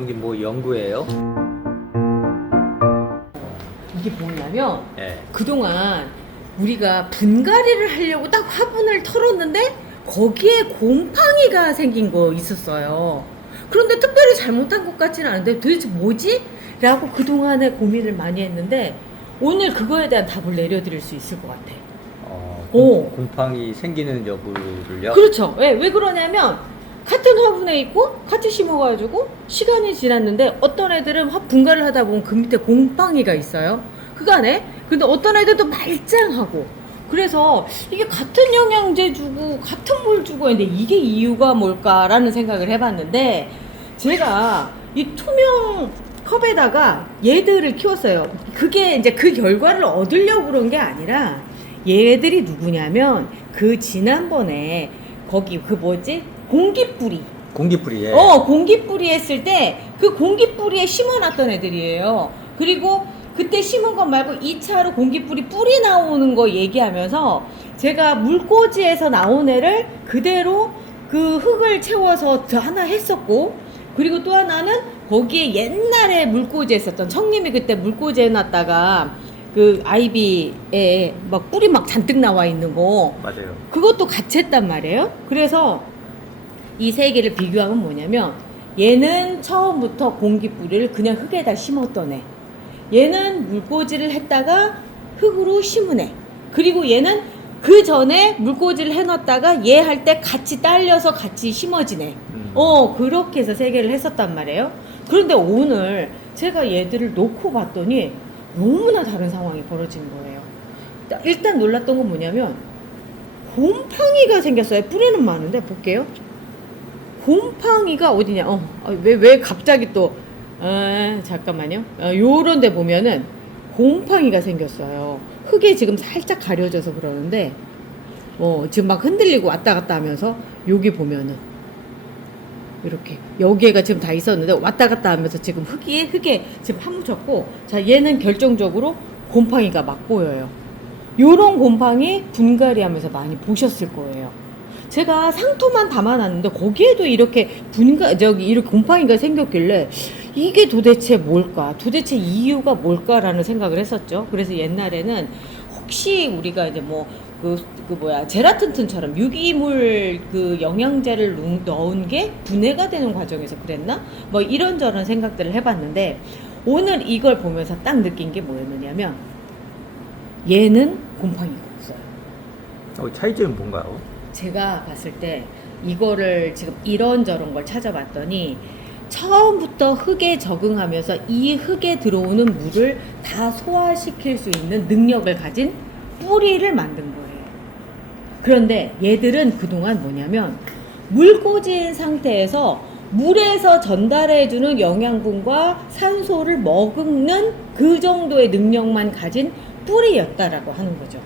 이게 뭐 연구예요? 이게 뭐냐면 네. 그동안 우리가 분갈이를 하려고 딱 화분을 털었는데 거기에 곰팡이가 생긴 거 있었어요. 그런데 특별히 잘못한 것 같지는 않은데 도대체 뭐지? 라고 그동안에 고민을 많이 했는데 오늘 그거에 대한 답을 내려드릴 수 있을 것 같아. 곰팡이 생기는 여부를요? 그렇죠. 왜 그러냐면 같은 화분에 있고 같이 심어가지고 시간이 지났는데 어떤 애들은 분갈이를 하다 보면 그 밑에 곰팡이가 있어요. 그간에. 근데 어떤 애들도 말짱하고. 그래서 이게 같은 영양제 주고 같은 물 주고 했는데 이게 이유가 뭘까라는 생각을 해봤는데 제가 이 투명 컵에다가 얘들을 키웠어요. 그게 이제 그 결과를 얻으려고 그런 게 아니라 얘들이 누구냐면 그 지난번에 거기 그 뭐지? 공기뿌리. 공기뿌리에. 공기뿌리 했을 때 그 공기뿌리에 심어놨던 애들이에요. 그리고 그때 심은 것 말고 2차로 공기뿌리 뿌리 나오는 거 얘기하면서 제가 물꽂이에서 나온 애를 그대로 그 흙을 채워서 하나 했었고, 그리고 또 하나는 거기에 옛날에 물꽂이 했었던 청님이 그때 물꽂이 해놨다가 그 아이비에 막 뿌리 막 잔뜩 나와 있는 거, 맞아요. 그것도 같이 했단 말이에요. 그래서 이 세 개를 비교하면 뭐냐면 얘는 처음부터 공기뿌리를 그냥 흙에다 심었던 애, 얘는 물꽂이를 했다가 흙으로 심은 애, 그리고 얘는 그 전에 물꽂이를 해놨다가 얘 할 때 같이 딸려서 같이 심어진 애. 그렇게 해서 세 개를 했었단 말이에요. 그런데 오늘 제가 얘들을 놓고 봤더니 너무나 다른 상황이 벌어진 거예요. 일단 놀랐던 건 뭐냐면 곰팡이가 생겼어요. 뿌리는 많은데 볼게요. 곰팡이가 어디냐? 왜 갑자기 또 잠깐만요. 요런 데 보면은 곰팡이가 생겼어요. 흙에 지금 살짝 가려져서 그러는데 지금 막 흔들리고 왔다 갔다 하면서 여기 보면은 이렇게 여기에가 지금 다 있었는데 왔다 갔다 하면서 지금 흙에 지금 파묻혔고, 자 얘는 결정적으로 곰팡이가 막 보여요. 요런 곰팡이 분갈이 하면서 많이 보셨을 거예요. 제가 상토만 담아놨는데 거기에도 이렇게 이렇게 곰팡이가 생겼길래 이게 도대체 뭘까? 도대체 이유가 뭘까라는 생각을 했었죠. 그래서 옛날에는 혹시 우리가 이제 제라튼튼처럼 유기물 그 영양제를 넣은 게 분해가 되는 과정에서 그랬나? 이런저런 생각들을 해봤는데 오늘 이걸 보면서 딱 느낀 게 뭐였느냐면 얘는 곰팡이가 없어요. 차이점은 뭔가요? 제가 봤을 때 이거를 지금 이런저런 걸 찾아봤더니 처음부터 흙에 적응하면서 이 흙에 들어오는 물을 다 소화시킬 수 있는 능력을 가진 뿌리를 만든 거예요. 그런데 얘들은 그동안 뭐냐면 물꽂이인 상태에서 물에서 전달해주는 영양분과 산소를 머금는 그 정도의 능력만 가진 뿌리였다라고 하는 거죠.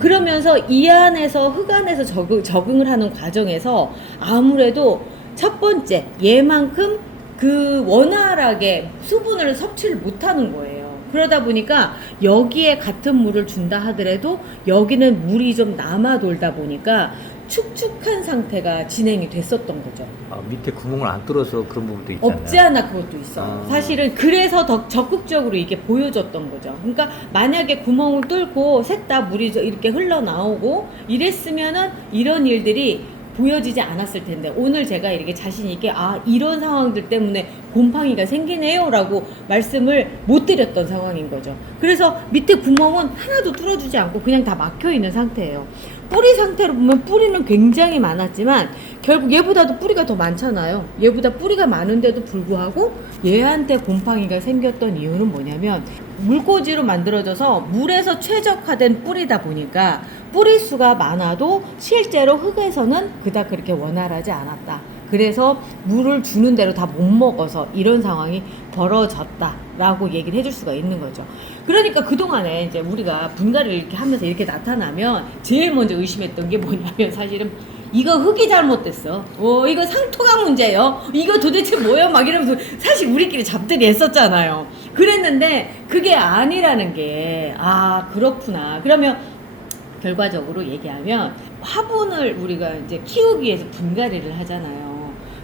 그러면서 이 안에서 흙 안에서 적응을 하는 과정에서 아무래도 첫 번째 얘만큼 그 원활하게 수분을 섭취를 못하는 거예요. 그러다 보니까 여기에 같은 물을 준다 하더라도 여기는 물이 좀 남아 돌다 보니까 축축한 상태가 진행이 됐었던 거죠. 밑에 구멍을 안 뚫어서 그런 부분도 있잖아요. 없지 않아 그것도 있어요. 사실은 그래서 더 적극적으로 이게 보여줬던 거죠. 그러니까 만약에 구멍을 뚫고 셋 다 물이 이렇게 흘러나오고 이랬으면은 이런 일들이 보여지지 않았을 텐데 오늘 제가 이렇게 자신 있게 이런 상황들 때문에 곰팡이가 생기네요 라고 말씀을 못 드렸던 상황인 거죠. 그래서 밑에 구멍은 하나도 뚫어주지 않고 그냥 다 막혀 있는 상태예요. 뿌리 상태로 보면 뿌리는 굉장히 많았지만 결국 얘보다도 뿌리가 더 많잖아요. 얘보다 뿌리가 많은데도 불구하고 얘한테 곰팡이가 생겼던 이유는 뭐냐면 물꽂이로 만들어져서 물에서 최적화된 뿌리다 보니까 뿌리 수가 많아도 실제로 흙에서는 그닥 그렇게 원활하지 않았다. 그래서 물을 주는 대로 다 못 먹어서 이런 상황이 벌어졌다라고 얘기를 해줄 수가 있는 거죠. 그러니까 그동안에 이제 우리가 분갈이를 이렇게 하면서 이렇게 나타나면 제일 먼저 의심했던 게 뭐냐면 사실은 이거 흙이 잘못됐어. 이거 상토가 문제예요. 이거 도대체 뭐예요? 막 이러면서 사실 우리끼리 잡들이 했었잖아요. 그랬는데 그게 아니라는 게 그렇구나. 그러면 결과적으로 얘기하면 화분을 우리가 이제 키우기 위해서 분갈이를 하잖아요.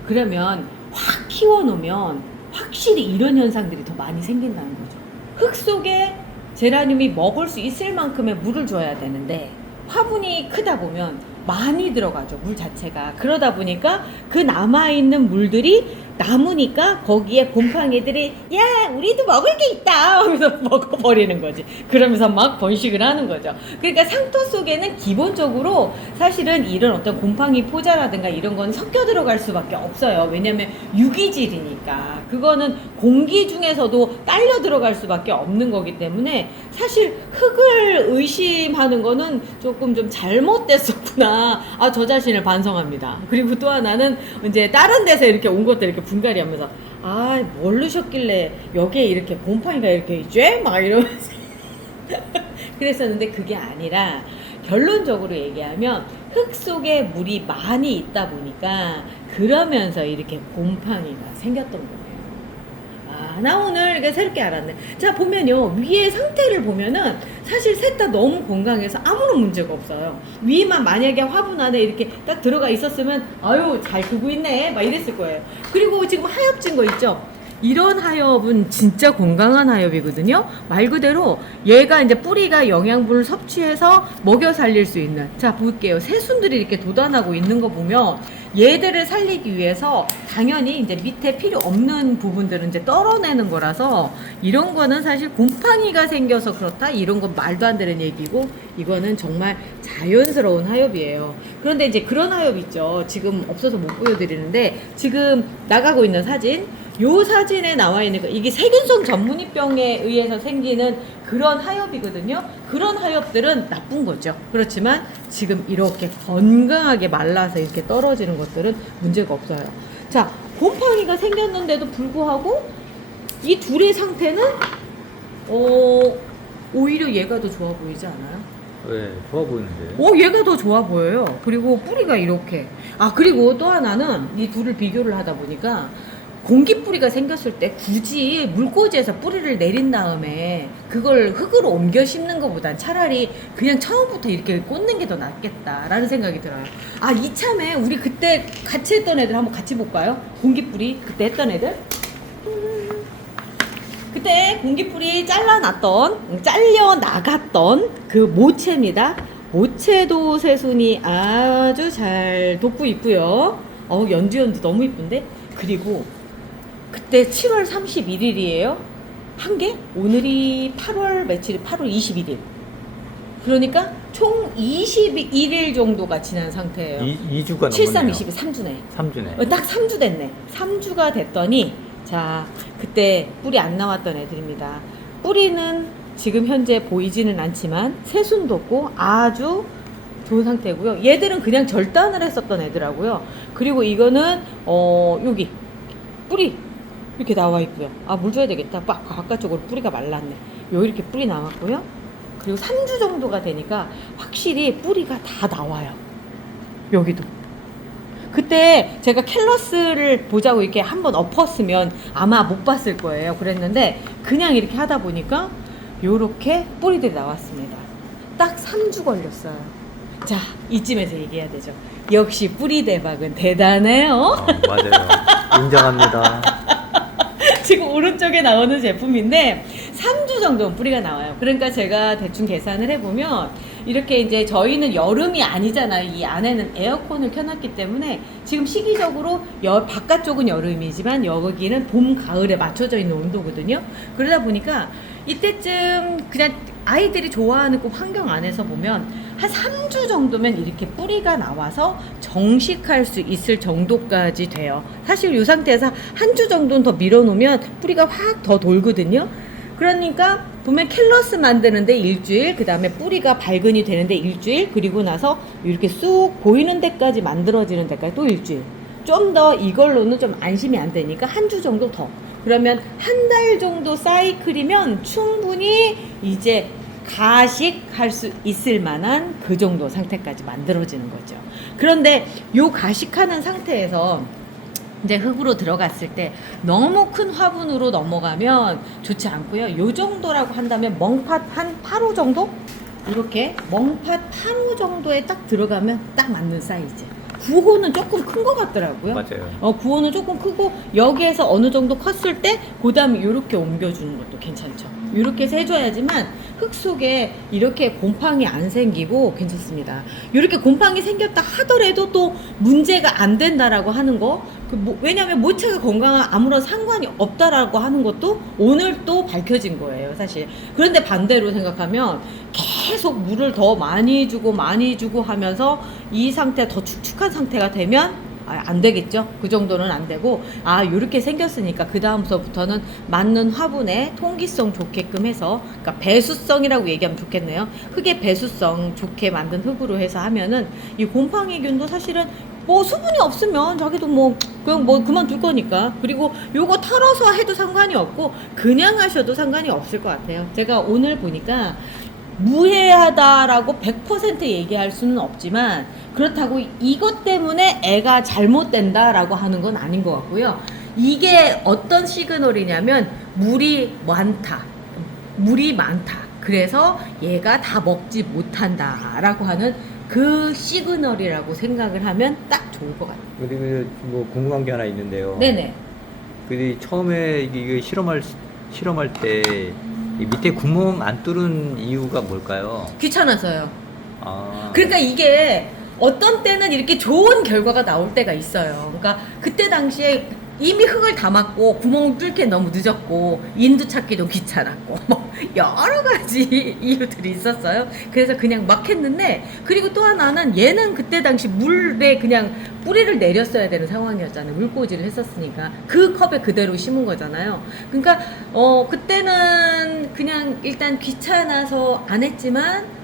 그러면 확 키워놓으면 확실히 이런 현상들이 더 많이 생긴다는 거죠. 흙 속에 제라늄이 먹을 수 있을 만큼의 물을 줘야 되는데 화분이 크다 보면 많이 들어가죠, 물 자체가. 그러다 보니까 그 남아있는 물들이 남으니까 거기에 곰팡이들이 야 우리도 먹을 게 있다 하면서 먹어버리는 거지. 그러면서 막 번식을 하는 거죠. 그러니까 상토 속에는 기본적으로 사실은 이런 어떤 곰팡이 포자라든가 이런 건 섞여 들어갈 수밖에 없어요. 왜냐면 유기질이니까. 그거는 공기 중에서도 딸려 들어갈 수밖에 없는 거기 때문에 사실 흙을 의심하는 거는 조금 좀 잘못됐었구나. 아, 저 자신을 반성합니다. 그리고 또 하나는 이제 다른 데서 이렇게 온 것들 이렇게 분갈이 하면서 아, 뭘 넣으셨길래 여기에 이렇게 곰팡이가 이렇게 있지? 막 이러면서 그랬었는데 그게 아니라 결론적으로 얘기하면 흙 속에 물이 많이 있다 보니까 그러면서 이렇게 곰팡이가 생겼던 거예요. 아, 나 오늘 이게 새롭게 알았네. 자, 보면요. 위에 상태를 보면은 사실 셋 다 너무 건강해서 아무런 문제가 없어요. 위에만 만약에 화분 안에 이렇게 딱 들어가 있었으면 아유, 잘 크고 있네. 막 이랬을 거예요. 그리고 지금 하엽진 거 있죠? 이런 하엽은 진짜 건강한 하엽이거든요. 말 그대로 얘가 이제 뿌리가 영양분을 섭취해서 먹여 살릴 수 있는. 자, 볼게요. 새순들이 이렇게 돋아나고 있는 거 보면 얘들을 살리기 위해서 당연히 이제 밑에 필요 없는 부분들은 이제 떨어내는 거라서 이런 거는 사실 곰팡이가 생겨서 그렇다 이런 건 말도 안 되는 얘기고 이거는 정말 자연스러운 하엽이에요. 그런데 이제 그런 하엽 있죠. 지금 없어서 못 보여드리는데 지금 나가고 있는 사진, 요 사진에 나와 있는 거 이게 세균성 전문이병에 의해서 생기는 그런 하엽이거든요. 그런 하엽들은 나쁜 거죠. 그렇지만 지금 이렇게 건강하게 말라서 이렇게 떨어지는 것들은 문제가 없어요. 자, 곰팡이가 생겼는데도 불구하고 이 둘의 상태는 오히려 얘가 더 좋아 보이지 않아요? 네, 좋아 보이는데. 얘가 더 좋아 보여요. 그리고 뿌리가 이렇게. 아, 그리고 또 하나는 이 둘을 비교를 하다 보니까 공기뿌리가 생겼을 때 굳이 물꽂이에서 뿌리를 내린 다음에 그걸 흙으로 옮겨 심는 것보단 차라리 그냥 처음부터 이렇게 꽂는 게 더 낫겠다라는 생각이 들어요. 아, 이참에 우리 그때 같이 했던 애들 한번 같이 볼까요? 공기뿌리 그때 했던 애들. 그때 공기뿌리 잘려 나갔던 그 모체입니다. 모체도 새순이 아주 잘 돋고 있고요. 연두연두 너무 이쁜데? 그리고 그때 7월 31일이에요. 한 개? 오늘이 8월 며칠이 8월 21일. 그러니까 총 21일 정도가 지난 상태예요. 2주가 7, 3, 넘었네요. 22, 3주네. 3주네. 딱 3주 됐네. 3주가 됐더니 자, 그때 뿌리 안 나왔던 애들입니다. 뿌리는 지금 현재 보이지는 않지만 새순도 없고 아주 좋은 상태고요. 얘들은 그냥 절단을 했었던 애들하고요. 그리고 이거는 여기 뿌리 이렇게 나와 있고요. 아, 물 줘야 되겠다. 바깥쪽으로 뿌리가 말랐네. 이렇게 뿌리 나왔고요. 그리고 3주 정도가 되니까 확실히 뿌리가 다 나와요. 여기도. 그때 제가 캘러스를 보자고 이렇게 한번 엎었으면 아마 못 봤을 거예요. 그랬는데 그냥 이렇게 하다 보니까 요렇게 뿌리들이 나왔습니다. 딱 3주 걸렸어요. 자, 이쯤에서 얘기해야 되죠. 역시 뿌리 대박은 대단해요. 맞아요. 인정합니다. 지금 오른쪽에 나오는 제품인데 3주 정도는 뿌리가 나와요. 그러니까 제가 대충 계산을 해보면 이렇게 이제 저희는 여름이 아니잖아요. 이 안에는 에어컨을 켜놨기 때문에 지금 시기적으로 바깥쪽은 여름이지만 여기는 봄, 가을에 맞춰져 있는 온도거든요. 그러다 보니까 이때쯤 그냥 아이들이 좋아하는 그 환경 안에서 보면 한 3주 정도면 이렇게 뿌리가 나와서 정식할 수 있을 정도까지 돼요. 사실 이 상태에서 한 주 정도는 더 밀어놓으면 뿌리가 확 더 돌거든요. 그러니까 보면 캘러스 만드는데 일주일, 그 다음에 뿌리가 발근이 되는데 일주일, 그리고 나서 이렇게 쑥 보이는 데까지 만들어지는 데까지 또 일주일. 좀 더 이걸로는 좀 안심이 안 되니까 한 주 정도 더. 그러면 한 달 정도 사이클이면 충분히 이제 가식할 수 있을 만한 그 정도 상태까지 만들어지는 거죠. 그런데 요 가식하는 상태에서 이제 흙으로 들어갔을 때 너무 큰 화분으로 넘어가면 좋지 않고요. 요 정도라고 한다면 멍팥 한 8호 정도? 이렇게 멍팥 8호 정도에 딱 들어가면 딱 맞는 사이즈. 9호는 조금 큰 것 같더라고요. 맞아요. 9호는 조금 크고 여기에서 어느 정도 컸을 때 그다음에 이렇게 옮겨주는 것도 괜찮죠. 이렇게 해서 해줘야지만 흙 속에 이렇게 곰팡이 안 생기고 괜찮습니다. 이렇게 곰팡이 생겼다 하더라도 또 문제가 안 된다라고 하는 거, 왜냐하면 모체가 건강한 아무런 상관이 없다라고 하는 것도 오늘 또 밝혀진 거예요, 사실. 그런데 반대로 생각하면 계속 물을 더 많이 주고 하면서 이 상태 더 축축한 상태가 되면 안 되겠죠. 그 정도는 안 되고, 요렇게 생겼으니까 그 다음서부터는 맞는 화분에 통기성 좋게끔 해서, 그러니까 배수성이라고 얘기하면 좋겠네요. 흙의 배수성 좋게 만든 흙으로 해서 하면은 이 곰팡이균도 사실은 뭐 수분이 없으면 자기도 그냥 그만둘 거니까. 그리고 요거 털어서 해도 상관이 없고 그냥 하셔도 상관이 없을 것 같아요. 제가 오늘 보니까 무해하다라고 100% 얘기할 수는 없지만, 그렇다고 이것 때문에 애가 잘못된다라고 하는 건 아닌 것 같고요. 이게 어떤 시그널이냐면 물이 많다. 그래서 얘가 다 먹지 못한다라고 하는 그 시그널이라고 생각을 하면 딱 좋을 것 같아요. 그리고 뭐 궁금한 게 하나 있는데요. 네네. 근데 처음에 이게 실험할 때 이 밑에 구멍 안 뚫은 이유가 뭘까요? 귀찮아서요. 아. 그러니까 이게 어떤 때는 이렇게 좋은 결과가 나올 때가 있어요. 그러니까 그때 당시에 이미 흙을 다 막고 구멍 뚫기 너무 늦었고 인두 찾기도 귀찮았고 뭐 여러 가지 이유들이 있었어요. 그래서 그냥 막 했는데, 그리고 또 하나는 얘는 그때 당시 물에 그냥 뿌리를 내렸어야 되는 상황이었잖아요. 물꽂이를 했었으니까 그 컵에 그대로 심은 거잖아요. 그러니까 그때는 그냥 일단 귀찮아서 안 했지만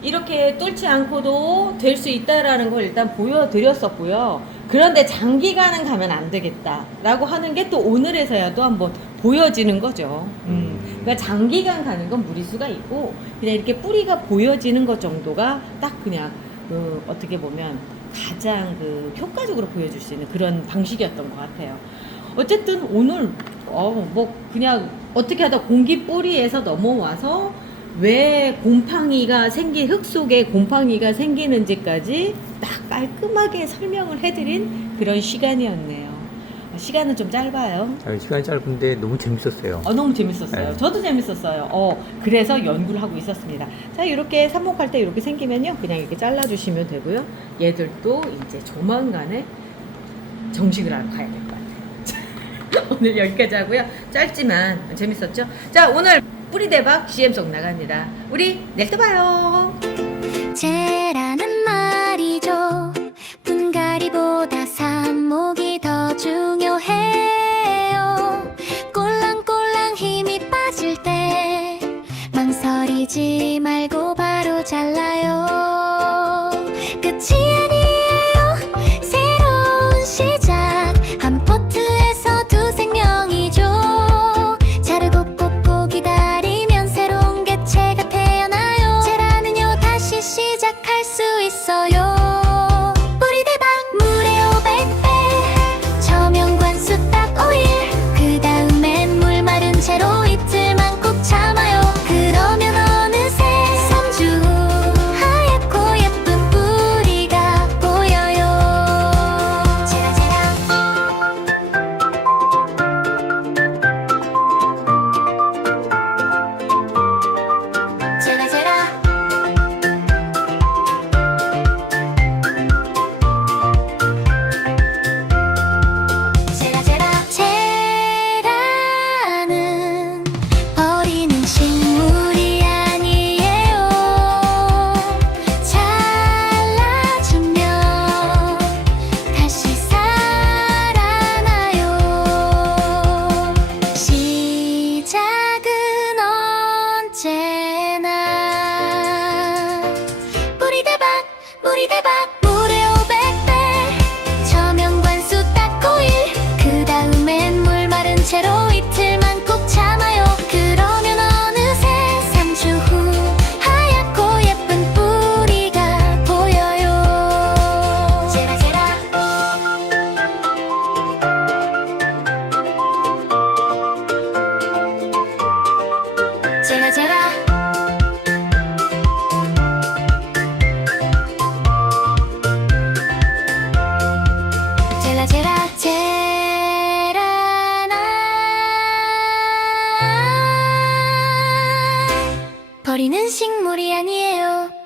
이렇게 뚫지 않고도 될 수 있다라는 걸 일단 보여드렸었고요. 그런데 장기간은 가면 안 되겠다라고 하는 게 또 오늘에서야 또 한번 보여지는 거죠. 그러니까 장기간 가는 건 무리수가 있고, 그냥 이렇게 뿌리가 보여지는 것 정도가 딱 그냥 어떻게 보면 가장 효과적으로 보여줄 수 있는 그런 방식이었던 것 같아요. 어쨌든 오늘 그냥 어떻게 하다 공기 뿌리에서 넘어와서 왜 곰팡이가 흙 속에 곰팡이가 생기는지까지 딱 깔끔하게 설명을 해드린 그런 시간이었네요. 시간은 좀 짧아요. 시간이 짧은데 너무 재밌었어요. 너무 재밌었어요. 네. 저도 재밌었어요. 그래서 연구를 하고 있었습니다. 자, 이렇게 삽목할 때 이렇게 생기면요, 그냥 이렇게 잘라주시면 되고요. 얘들도 이제 조만간에 정식을 하러 가야 될 것 같아요. 오늘 여기까지 하고요. 짧지만 재밌었죠? 자, 오늘 뿌리대박 CM송 나갑니다. 우리 내일 또 봐요. 재라는 말이죠. 분갈이보다 삽목이 더 중요해요. 꼴랑꼴랑 힘이 빠질 때 망설이지 말고 바로 잘라요. 끝이 아니에요. 새로운 시작. 한 포트에서 두 생명이죠. 자르고 뽑고 기다리면 새로운 개체가 태어나요. 재라는요, 다시 시작할 수 있어요. 뿌리대박 물에 500배 저명관수 망설이는 식물이 아니에요.